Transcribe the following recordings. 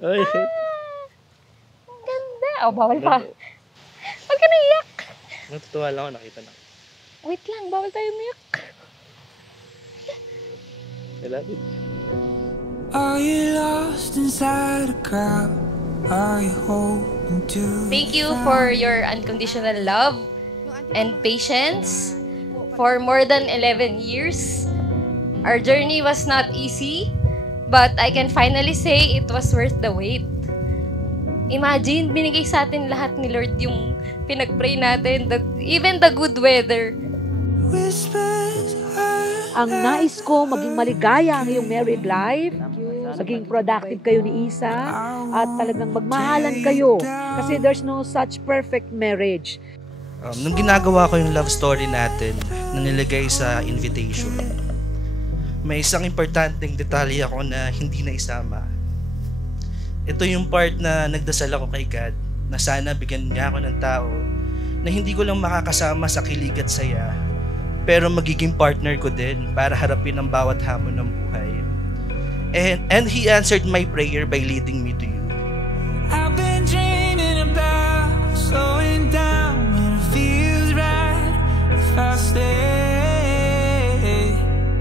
Ay. Ang ganda. Oh, bawal pa. Huwag ka naiyak. Natutuwa lang ako, nakita na. Wait lang, bawal tayo umiyak. I love it. Are you lost inside a crowd? Are you hoping to? Thank you for your unconditional love and patience for more than 11 years. Our journey was not easy, but I can finally say it was worth the wait. Imagine, binigay sa atin lahat ni Lord yung pinag-pray natin, even the good weather. Ang nais ko, maging maligaya ang iyong married life, maging productive kayo ni Isa, at talagang magmahalan kayo. Kasi there's no such perfect marriage. Nung ginagawa ko yung love story natin na nilagay sa invitation, may isang importanteng detalye ako na hindi na isama. Ito yung part na nagdasal ako kay God na sana bigyan niya ako ng tao na hindi ko lang makakasama sa kilig at saya, pero magiging partner ko din para harapin ang bawat hamon ng buhay. And He answered my prayer by leading me to you. I've been dreaming about slowing down when it feels right. If I stay,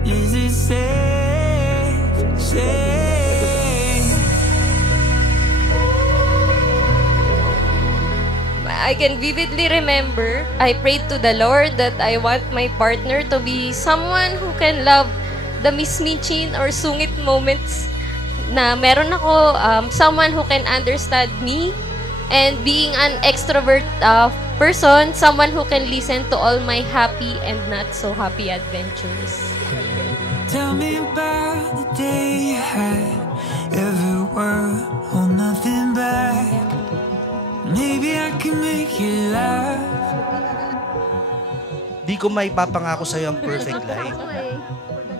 is it safe? Safe. I can vividly remember, I prayed to the Lord that I want my partner to be someone who can love the mismichin or sungit moments na meron ako, someone who can understand me, and being an extrovert person, someone who can listen to all my happy and not so happy adventures. Tell me about the day you had every word, hold nothing back. Maybe I can make you laugh. Di ko maipapangako sa'yo ang perfect life,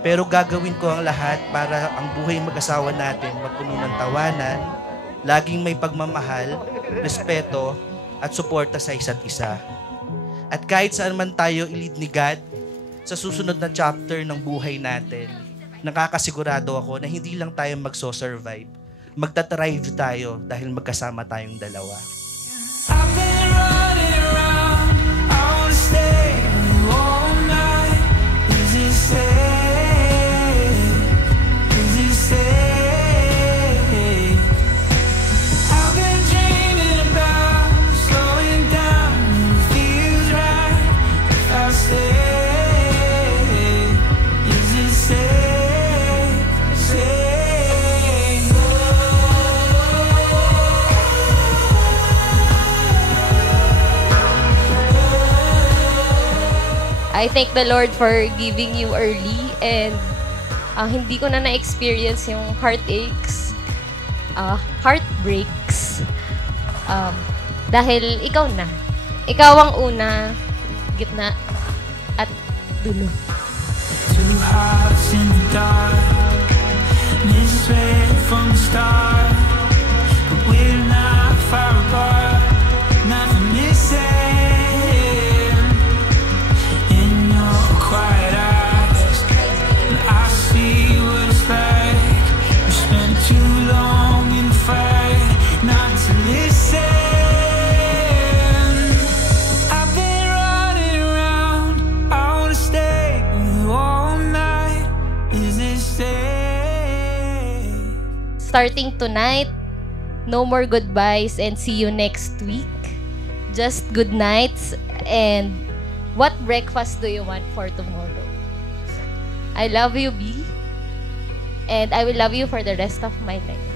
pero gagawin ko ang lahat para ang buhay mag-asawa natin magpuno ng tawanan, laging may pagmamahal, respeto, at suporta sa isa't isa. At kahit saan man tayo i-lead ni God sa susunod na chapter ng buhay natin, nakakasigurado ako na hindi lang tayo magso-survive, magta-thrive tayo dahil magkasama tayong dalawa. I've been running around, I wanna stay with you all night. Is it safe? Is it safe? I've been dreaming about slowing down when it feels right. If I stay, is it safe? Safe. I thank the Lord for giving you early, and hindi ko na na-experience yung heartaches, heartbreaks, dahil ikaw na. Ikaw ang una, gitna, at dulo. Two hearts in the dark, misread from the start, but we're not far apart, nothing missing. In your quiet eyes, and I see what it's like. We spent too long in a fight not to listen. I've been running around, I wanna stay with you all night. Is it safe? Starting tonight, no more goodbyes and see you next week. Just good nights, and what breakfast do you want for tomorrow? I love you, B. And I will love you for the rest of my life.